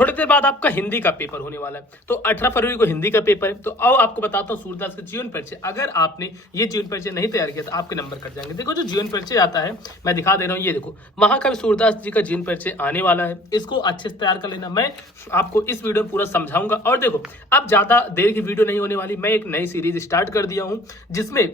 थोड़ी देर बाद आपका हिंदी का पेपर होने वाला है। तो 18 फरवरी को हिंदी का पेपर है। तो आओ आपको बताता हूँ सूरदास का जीवन परिचय। अगर आपने ये जीवन परिचय नहीं तैयार किया तो आपके नंबर कट जाएंगे। देखो जो जीवन परिचय आता है मैं दिखा दे रहा हूँ, ये देखो महाकवि सूरदास जी का जीवन परिचय आने वाला है। इसको अच्छे से तैयार कर लेना, मैं आपको इस वीडियो में पूरा समझाऊंगा। और देखो अब ज्यादा देर की वीडियो नहीं होने वाली, मैं एक नई सीरीज स्टार्ट कर दिया हूँ जिसमें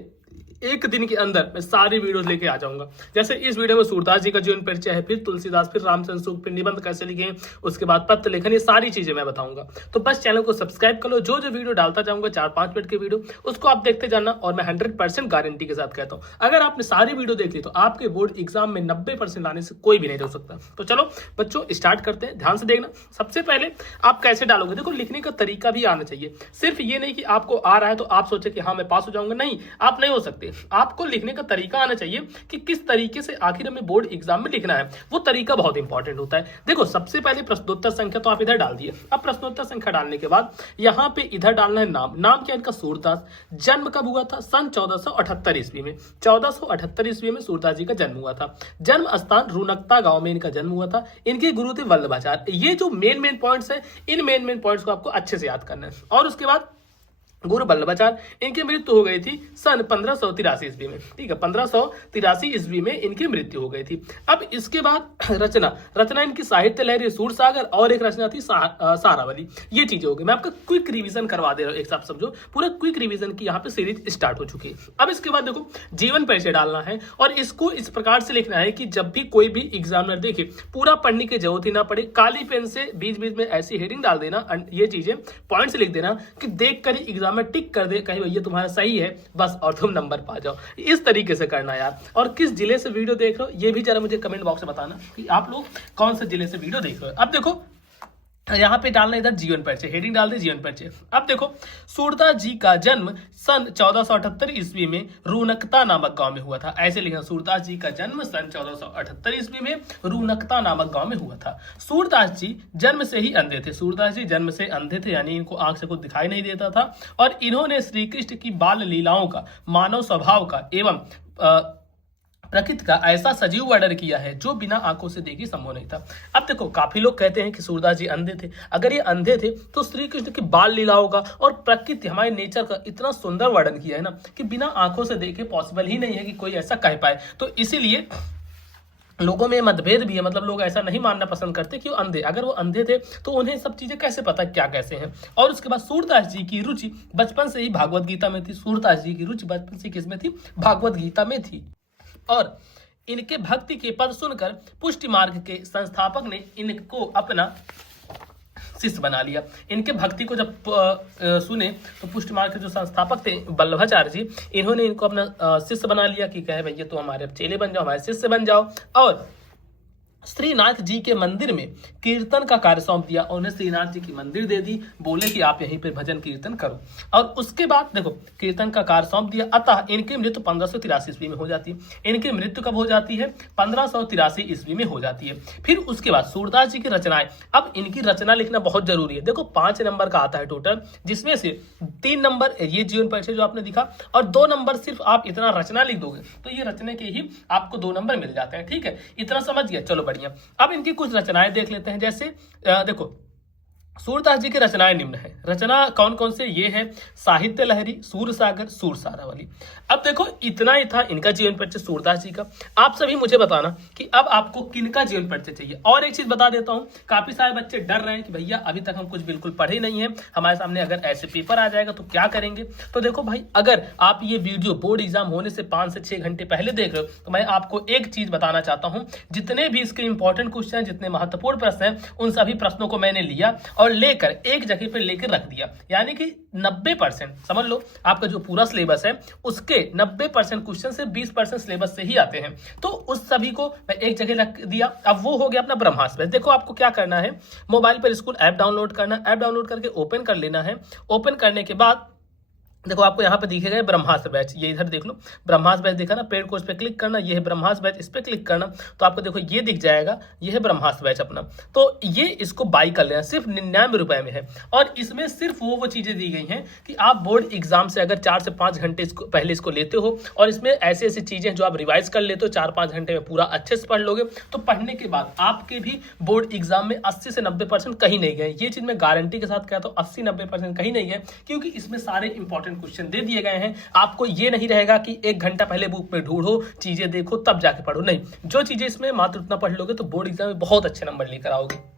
एक दिन के अंदर मैं सारी वीडियोस लेके आ जाऊंगा। जैसे इस वीडियो में सूरदास जी का जीवन परिचय है, फिर तुलसीदास, फिर रामचंद्र सूक्त, फिर निबंध कैसे लिखे, उसके बाद पत्र लेखन, ये सारी चीजें मैं बताऊंगा। तो बस चैनल को सब्सक्राइब कर लो। जो जो वीडियो डालता जाऊंगा 4-5 मिनट की वीडियो, उसको आप देखते जाना। और मैं 100% गारंटी के साथ कहता हूँ, अगर आपने सारी वीडियो देख ली तो आपके बोर्ड एग्जाम में 90% लाने से कोई भी नहीं रोक सकता। तो चलो बच्चों स्टार्ट करते हैं, ध्यान से देखना। सबसे पहले आप कैसे डालोगे, देखो लिखने का तरीका भी आना चाहिए। सिर्फ ये नहीं कि आपको आ रहा है तो आप सोचे कि हाँ मैं पास हो जाऊंगा, नहीं, आप नहीं हो सकते। आपको लिखने का तरीका आना चाहिए कि किस तरीके से आखिर हमें बोर्ड एग्जाम में लिखना है, वो तरीका बहुत इंपॉर्टेंट होता है। देखो सबसे पहले प्रश्नोत्तर संख्या तो आप इधर डाल दिए। अब प्रश्नोत्तर संख्या डालने के बाद यहाँ पे इधर डालना है नाम। नाम क्या इनका सूरदास। जन्म कब हुआ था, सन 1478 ईस्वी में। 1478 ईस्वी में सूरदास जी का जन्म हुआ था। जन्म स्थान रुनकता गांव में इनका जन्म हुआ था। इनके गुरु थे वल्लभाचार्य। ये जो मेन पॉइंट्स है, इन मेन पॉइंट्स को आपको अच्छे से याद करना है। और उसके बाद गुरु वल्लभाचार्य, इनकी मृत्यु हो गई थी सन 1583 ईस्वी में। ठीक है, 1583 ईस्वी में इनकी मृत्यु हो गई थी। अब इसके बाद रचना इनकी साहित्य लहरी सूरसागर, और एक रचना थी सारावली। ये चीजें हो गई। मैं आपका क्विक रिवीजन करवा दे रहा हूँ, एक साथ समझो। पूरा क्विक रिवीजन की यहाँ पे सीरीज स्टार्ट हो चुकी है। अब इसके बाद देखो जीवन परिचय डालना है, और इसको इस प्रकार से लिखना है कि जब भी कोई भी एग्जामिनर देखे, पूरा पढ़ने की जरूरत ही ना पड़े। काली पेन से बीच बीच में ऐसी हेडिंग डाल देना, ये चीजें पॉइंट्स लिख देना कि देख कर ही एग्जाम में टिक कर दे कहीं भैया तुम्हारा सही है, बस, और तुम नंबर पा जाओ। इस तरीके से करना यार। और किस जिले से वीडियो देख रहे हो ये भी जरा मुझे कमेंट बॉक्स में बताना कि आप लोग कौन से जिले से वीडियो देख रहे हो। अब देखो यहाँ पे डालना, इधर जीवन परिचय, हेडिंग डाल दे जीवन परिचय। अब देखो सूरदास जी का जन्म सन 1478 ईस्वी में रूनकता नामक गांव में हुआ था। ऐसे लिखना, सूरदास जी का जन्म सन 1478 ईस्वी में रूनकता नामक गांव में हुआ था। सूरदास जी जन्म से ही अंधे थे। सूरदास जी जन्म से अंधे थे, यानी इनको आंख से कुछ दिखाई नहीं देता था। और इन्होंने श्री कृष्ण की बाल लीलाओं का, मानव स्वभाव का एवं प्रकृति का ऐसा सजीव वर्णन किया है जो बिना आंखों से देखी संभव नहीं था। अब देखो काफी लोग कहते हैं कि सूरदास जी अंधे थे। अगर ये अंधे थे तो श्री कृष्ण की बाल लीलाओं का और प्रकृति, हमारे नेचर का इतना सुंदर वर्णन किया है ना कि बिना आंखों से देखे पॉसिबल ही नहीं है कि कोई ऐसा कह पाए। तो इसीलिए लोगों में मतभेद भी है, मतलब लोग ऐसा नहीं मानना पसंद करते कि वो अंधे, अगर वो अंधे थे तो उन्हें सब चीजें कैसे पता क्या कैसे हैं। और उसके बाद सूरदास जी की रुचि बचपन से ही भागवत गीता में थी। सूरदास जी की रुचि बचपन से किसमें थी, भागवत गीता में थी। और इनके भक्ति के पद सुनकर पुष्टि मार्ग के संस्थापक ने इनको अपना शिष्य बना लिया। इनके भक्ति को जब सुने तो पुष्टि मार्ग के जो संस्थापक थे वल्लभाचार्य जी, इन्होंने इनको अपना शिष्य बना लिया कि कहे भैया तो हमारे चेले बन जाओ, हमारे शिष्य बन जाओ। और श्रीनाथ जी के मंदिर में कीर्तन का कार्य सौंप दिया। उन्हें श्रीनाथ जी की मंदिर दे दी, बोले कि आप यहीं पर भजन कीर्तन करो। और उसके बाद देखो कीर्तन का कार्य सौंप दिया। अतः इनकी मृत्यु 1583 ईस्वी में हो जाती है। इनकी मृत्यु कब हो जाती है, 1583 ईस्वी में हो जाती है। फिर उसके बाद सूरदास जी की रचनाएं। अब इनकी रचना लिखना बहुत जरूरी है। देखो 5 नंबर का आता है टोटल, जिसमें से 3 नंबर ये जीवन परिचय जो आपने दिखा, और 2 नंबर सिर्फ आप इतना रचना लिख दोगे तो ये रचने के ही आपको 2 नंबर मिल जाते हैं। ठीक है, इतना समझ गया, चलो। अब इनकी कुछ रचनाएं देख लेते हैं। जैसे देखो सूरदास जी की रचनाएं निम्न है। रचना कौन कौन से, ये है साहित्य लहरी, सूरसागर, सूरसारावली। अब देखो इतना ही था इनका जीवन परिचय सूरदास जी का। आप सभी मुझे बताना कि अब आपको किनका जीवन परिचय चाहिए। और एक चीज बता देता हूँ, काफी सारे बच्चे डर रहे हैं कि भैया अभी तक हम कुछ बिल्कुल पढ़े नहीं है, हमारे सामने अगर ऐसे पेपर आ जाएगा तो क्या करेंगे। तो देखो भाई, अगर आप ये वीडियो बोर्ड एग्जाम होने से 5 से 6 घंटे पहले देख रहे हो तो मैं आपको एक चीज बताना चाहता हूँ, जितने भी इसके इंपॉर्टेंट क्वेश्चन, जितने महत्वपूर्ण प्रश्न हैं, उन सभी प्रश्नों को मैंने लिया और लेकर एक जगह पर लेकर रख दिया। यानी कि 90% समझ लो, आपका जो पूरा सिलेबस है उसके 90% क्वेश्चन से 20% सिलेबस से ही आते हैं। तो उस सभी को मैं एक जगह रख दिया। अब वो हो गया अपना ब्रह्मास्त्र। देखो आपको क्या करना है, मोबाइल पर स्कूल ऐप डाउनलोड करना। ऐप डाउनलोड करके ओपन कर लेना है। ओपन करने के बाद देखो आपको यहाँ पे दिखेगा ब्रह्मास्त्र बैच, ये इधर देख लो ब्रह्मास्त्र बैच दिखा ना, पेड कोर्स पे क्लिक करना, ये है ब्रह्मास्त्र बैच, इस पे क्लिक करना तो आपको देखो ये दिख जाएगा, ये है ब्रह्मास्त्र बैच अपना। तो ये इसको बाई कर लेना, सिर्फ 99 रुपए में है। और इसमें सिर्फ वो चीजें दी गई हैं कि आप बोर्ड एग्जाम से अगर 4 से 5 घंटे इसको पहले इसको लेते हो और इसमें ऐसी ऐसी चीजें जो आप रिवाइज कर लेते हो 4-5 घंटे में पूरा अच्छे से पढ़ लोगे, तो पढ़ने के बाद आपके भी बोर्ड एग्जाम में 80 से 90% कहीं नहीं गए। ये चीज मैं गारंटी के साथ कहता हूँ, 80-90% कहीं नहीं गए, क्योंकि इसमें सारे इंपॉर्टेंट क्वेश्चन दे दिए गए हैं। आपको ये नहीं रहेगा कि 1 घंटा पहले बुक में ढूंढो, चीजें देखो तब जाके पढ़ो, नहीं, जो चीजें इसमें मात्र उतना पढ़ लोगे तो बोर्ड एग्जाम में बहुत अच्छे नंबर लेकर आओगे।